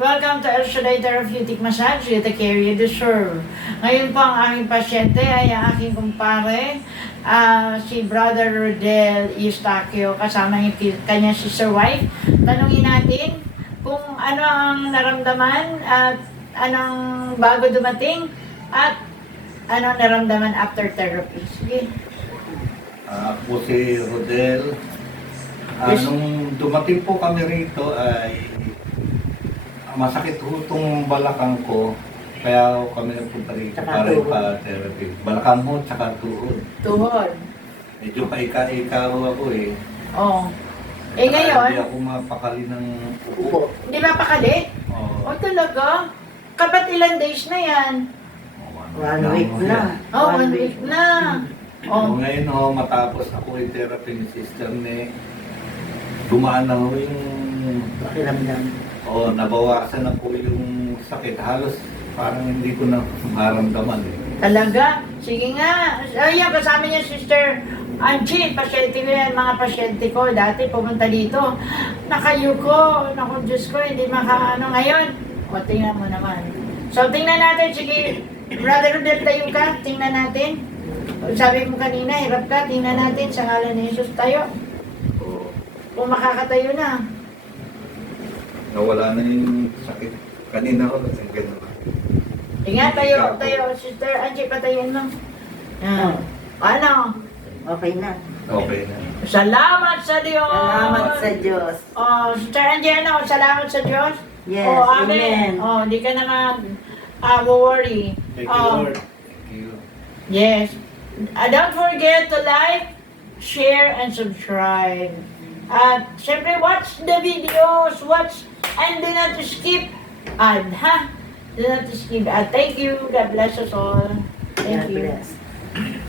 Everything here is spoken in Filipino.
welcome to El Shaddai Therapeutic Massage, you take care you deserve. Ngayon po ang aking pasyente ay ang aking kumpare, si Brother Rodel Eustaquio, kasama yung kanya sister wife. Tanungin natin kung ano ang naramdaman at anong bago dumating at anong naramdaman after therapy. Sige. Ako si Rodel. Yes. Nung dumating po kami rito ay masakit ho itong balakang ko. Kaya kami nagpunta rito Tsaka para tuhod. ipa-therapy. Balakang mo tsaka tuhod. Tuhod. Medyo paika-ika ho ako eh. Oh. Hindi Ngayon, ako mapakali ng upo. Upo. hindi ba pakali? Oo. O talaga? Kapat ilang days na yan? 1 week na. Oh, 1 week na. Oh. Ngayon ho, matapos ako yung therapy ni Sister Ne, dumaan na ho yung Pakiramdam. nabawasan na po yung sakit. Halos parang hindi ko na maramdaman eh. Talaga? Sige nga. Ayun, kasama niya Sister Angie, pasyente ko yan, mga pasyente ko. Dati pumunta dito. Nakayuko. Naku, Diyos ko, hindi makaano ngayon. O, tingnan mo naman. So, tingnan natin. Sige, Brother Rodel, tayo ka. Tingnan natin. Sabi mo kanina, hirap ka. Tingnan natin sa ngalan ni Jesus tayo. Kung makakatayo na. Nawala na yung sakit. Kanina ko kasi gano'n. Tingnan, tayo. Sister Angie, patayin mo. Yan. Ano? Okay na. Okay na. Salamat sa Diyos! Salamat sa Diyos. Oh, Sister Angie, ano? Salamat sa Diyos? Yes, Oh, amen. Oh, di ka na worry. Thank you, Oh, Lord. Thank you. yes. Don't forget to like, share, and subscribe. At syempre, watch the videos. Watch and do not skip ad, ha? Do not skip ad. Thank you. God bless us all. Thank God you. bless.